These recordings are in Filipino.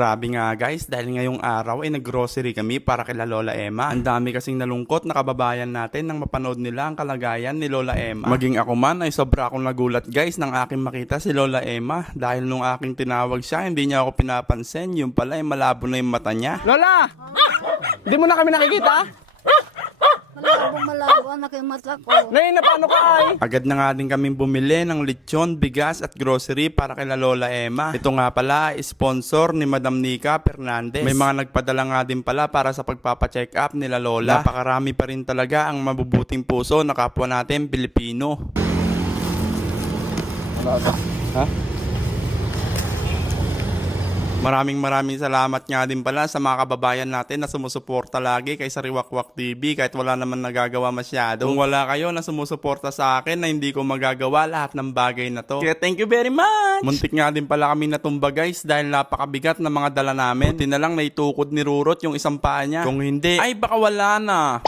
Grabe nga guys, dahil ngayong araw ay nag-grocery kami para kila Lola Emma. Ang dami kasing nalungkot na kababayan natin nang mapanood nila ang kalagayan ni Lola Emma. Maging ako man ay sobra akong nagulat guys nang aking makita si Lola Emma. Dahil nung aking tinawag siya, hindi niya ako pinapansin. Yung pala ay malabo na yung mata niya. Lola! Hindi mo na kami nakikita? Malabo anak yung mata ko. Nay, na paano ka ay? Agad na nga din kaming bumili ng lechon, bigas at grocery para kila Lola Emma. Ito nga pala ay sponsor ni Madam Nica Fernandez. May mga nagpadala nga din pala para sa pagpapacheck up nila Lola. Napakarami pa rin talaga ang mabubuting puso na kapwa natin Pilipino. Ha? Maraming salamat nga din pala sa mga kababayan natin na sumusuporta lagi kay Sariwakwak TV kahit wala naman nagagawa masyado. Kung wala kayo na sumusuporta sa akin na hindi ko magagawa lahat ng bagay na to. Kaya thank you very much! Muntik nga din pala kami natumba guys dahil napakabigat na mga dala namin. Buti na lang naitukod ni Rurot yung isang paa niya. Kung hindi, ay baka wala na.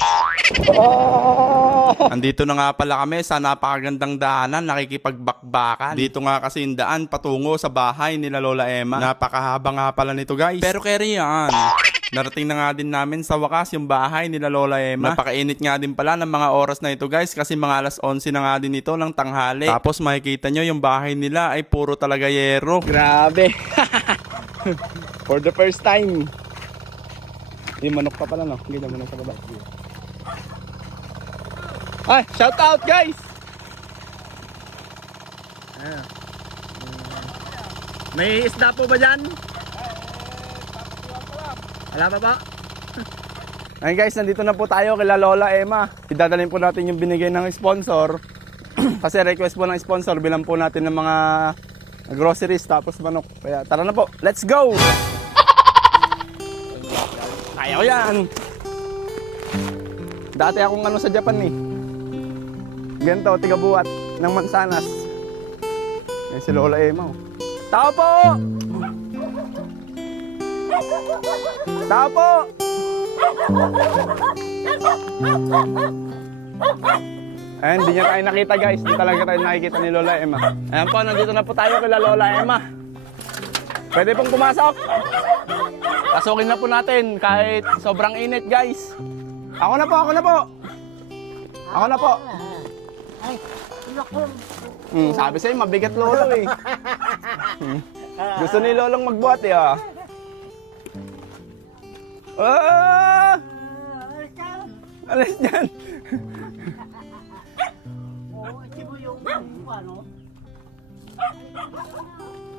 Andito na nga pala kami sa napakagandang daanan, nakikipagbakbakan. Dito nga kasi yung daan patungo sa bahay nila Lola Emma. Napakahaba nga pala nito guys. Pero carry yan. Narating na nga din namin sa wakas yung bahay nila Lola Emma. Napakainit nga din pala ng mga oras na ito guys kasi mga alas 11 na nga din ito ng tanghali. Tapos makikita nyo yung bahay nila ay puro talaga yero. Grabe. For the first time. Yung manok pa pala no? Ganyan mo na sa baba. Ay, shout out guys! May isda po ba dyan? Wala pa ba? Ayun guys, nandito na po tayo kila Lola Emma. Idadalhin po natin yung binigay ng sponsor. Kasi request po ng sponsor, bilang po natin ng mga groceries tapos manok. Kaya tara na po, let's go! Kaya ko yan! Dati akong sa Japan eh. Ganito, tigabuhat ng mansanas. Yan si Lola Emma. Oh. Tao po! Tao po! Ayan, hindi niya tayo nakita guys. Hindi talaga tayo nakikita ni Lola Emma. Ayan po, nandito na po tayo kila Lola Emma. Pwede pong pumasok. Pasukin na po natin kahit sobrang init guys. Ako na po, ako na po. Ako na po. Ay, naku. Sabi sa'yo, mabigat lolo eh. Gusto ni lolong magbuhat eh ah. Ah! Alis dyan.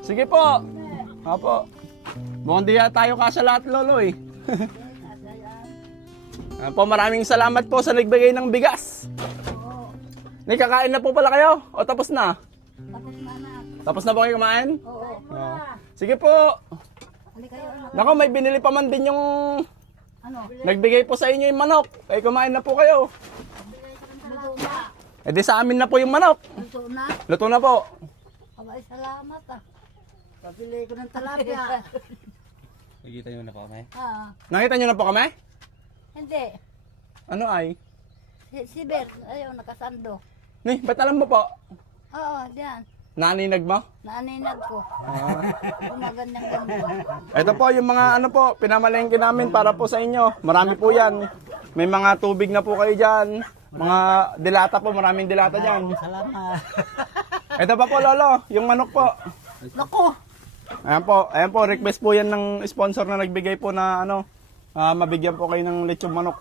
Sige po. Apo. Mukhang di tayo kasya lahat lolo eh. Po, maraming salamat po sa nagbigay ng bigas. Kakain na po pala kayo? O tapos na? Tapos na anak. Tapos na po kayo kumain? Oo. Sige po. Hali kayo anak. Nako, may binili pa man din yung Ano? nagbigay po sa inyo yung manok. Eh, kumain na po kayo. Luto na. Eh, di sa amin na po yung manok. Luto na. Luto na po. Abay, salamat ah. Pabili ko ng talapia. Nakikita nyo na po kami? Nakita nyo na po kami? Hindi. Ano ay? Si Bert, ayun, nakasando. Ba't alam mo po? Oo, diyan. Naninag mo? Naaninag ko. Gumaganyang ganyan. Ito po yung mga pinamalengke namin para po sa inyo. Marami po yan. May mga tubig na po kayo dyan. Mga dilata po, maraming dilata dyan. Salamat. Ito pa po lolo, yung manok po. Naku! Ayan po, request po yan ng sponsor na nagbigay po na mabigyan po kayo ng lechong manok.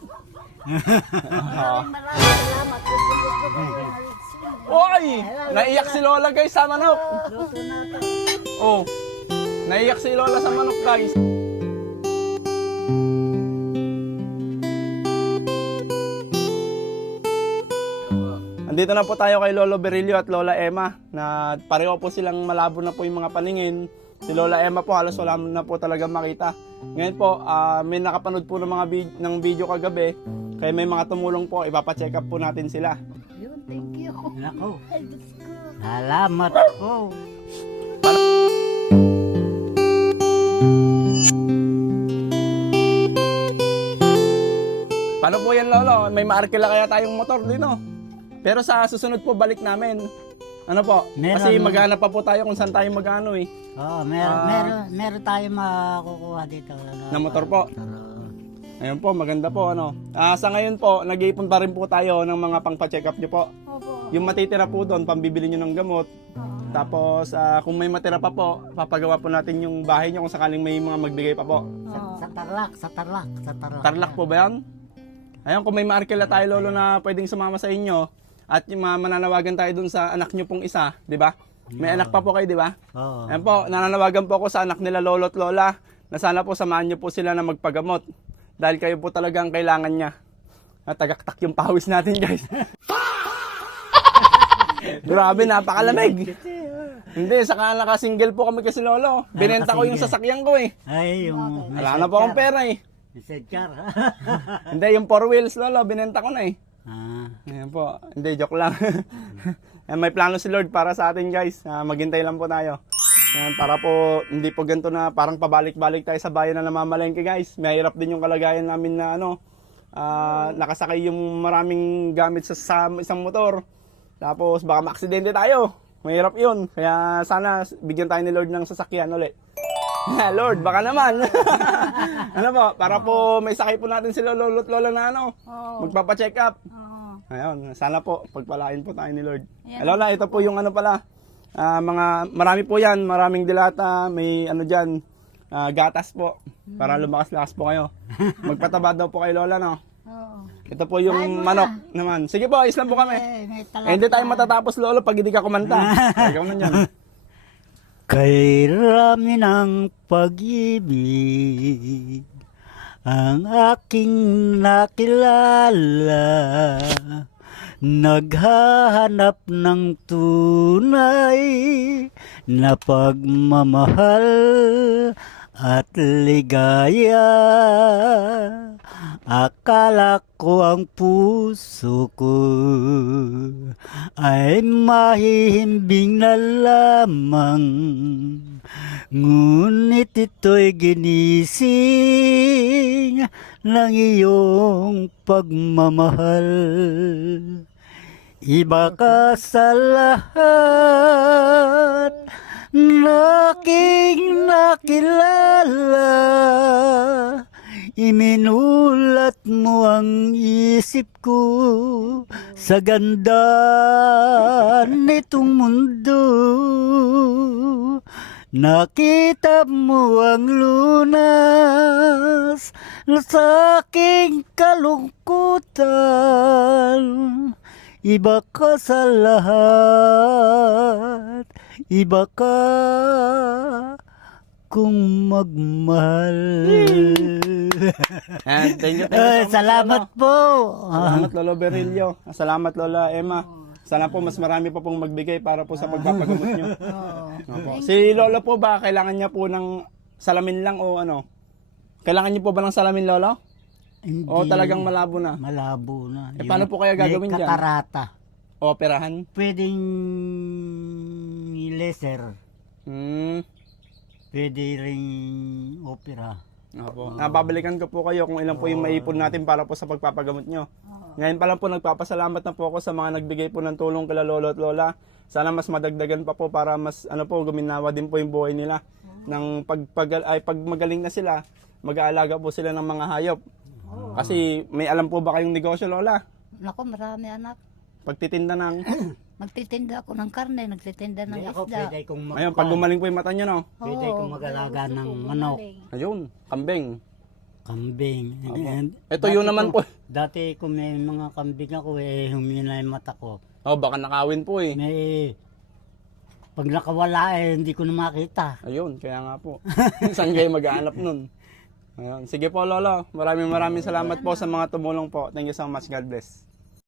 Maraming salamat. Gusto ko yung Oy! Naiyak si Lola guys sa manok. luto na ito. Oh. Naiyak si Lola sa manok guys. Andito na po tayo kay Lolo Berilio at Lola Emma na pareho po silang malabo na po yung mga paningin. Si Lola Emma po halos wala na po talaga makita. Ngayon po, may nakapanood po ng mga ng video kagabi. Kaya may mga tumulong po, ipapacheck up po natin sila. Yun, thank you. Nako, Ay, Diyos ko. salamat po. Paano po yan Lolo? May maarkila kaya tayong motor dito. Pero sa susunod po balik namin. Ano po? Meron. Kasi maghanap pa po tayo kung saan tayo magano eh. Oo, meron tayo makukuha dito. Na motor po? Oo. Ayun po, maganda po ano. Sa ngayon po, nag-iipon pa rin po tayo ng mga pang-check up nyo po. Opo. Yung matitira po doon, pambibili nyo ng gamot. Oo. Tapos kung may matira pa po, papagawa po natin yung bahay nyo kung sakaling may mga magbigay pa po. Sa Tarlac. Tarlac po ba yan? Ayun, kung may maarkila tayo lolo na pwedeng sumama sa inyo at yung mananawagan tayo dun sa anak nyo pong isa, di ba? May anak pa po kayo, di ba? Oo. Ayun po, nananawagan po ako sa anak nila lolo at lola na sana po samahan nyo po sila na magpagamot dahil kayo po talaga ang kailangan niya. At tagaktak yung pawis natin guys. Grabe, napakalamig. Hindi, saka naka-single po kami kasi lolo. Binenta ko yung sasakyan ko eh. Ay, yung... Wala na po akong pera eh. Sidecar. Hindi, yung 4 wheels lolo, binenta ko na eh. Ah. Ayan po, hindi, joke lang. May plano si Lord para sa atin guys. Maghintay lang po tayo. Ayan, para po, hindi po ganito na parang pabalik-balik tayo sa bayan na namamalengke guys. Mahirap din yung kalagayan namin na nakasakay yung maraming gamit sa isang motor. Tapos baka maaksidente tayo. Mahirap yun. Kaya sana bigyan tayo ni Lord ng sasakyan ulit. Lord, baka naman. Ano po, para po may sakay po natin sila lolo at lola na Oo. magpapacheck up. Oo. Ayun, sana po pagpalain po tayo ni Lord. Ayan. Lola, ito po yung pala. Marami po yan, maraming dilata, may diyan, gatas po para lumakas-lakas po kayo. Magpataba daw po kay Lola, no? Oo. Ito po yung manok naman. Sige po, islam po kami. May Hindi tayo matatapos lolo pag hindi ka kumanta. Ikaw na dyan. Kay rami ng pag-ibig ang aking nakilala, naghahanap ng tunay na pagmamahal at ligaya. Akala ko ang puso ko ay mahihimbing na lamang, ngunit ito'y ginising ng iyong pagmamahal. Iba ka sa lahat na aking nakilala, iminulat mo ang isip ko sa ganda nitong mundo. Nakita mo ang lunas na sa aking kalungkutan. Iba ka sa lahat, iba ka kung magmahal. And thank you so Ay, much, salamat Lolo. po. Salamat Lolo Berilio. Salamat Lola Emma. Sana po mas marami pa pong magbigay para po sa pagpapagamot nyo. Opo. Si Lolo po ba, kailangan niya po ng salamin lang o ano? Kailangan niyo po ba ng salamin, Lolo? Hindi, O talagang malabo na? malabo na. paano po kaya gagawin may dyan? katarata. Operahan? Pwedeng laser. Pwede ring opera. Opo. Babalikan ko po kayo kung ilan po yung maipon natin para po sa pagpapagamot nyo. Ngayon pa lang po nagpapasalamat na po ako sa mga nagbigay po ng tulong kila Lolo at Lola. Sana mas madagdagan pa po para mas guminawa din po yung buhay nila. Nang pag magaling na sila, mag-aalaga po sila ng mga hayop. Kasi may alam po ba kayong negosyo, Lola? Naku, marami anak. Pagtitinda ng... Magtitinda ako ng karne, nagtitinda ng Ako isda. pwede kong Ayun, pag gumaling po yung mata nyo, no? pwede Oo, kong mag-alaga gusto ng ko manok, gumaling. Ayun, kambing. kambing. And Ito yun naman po. Dati kung may mga kambing ako, humina yung mata ko. Oh, baka nakawin po eh. May, pag nakawala hindi ko na makita. Ayun, kaya nga po. Saan kayo mag-aanap nun? Ayun. Sige po, Lolo. Maraming salamat po sa mga tumulong po. Thank you so much. God bless.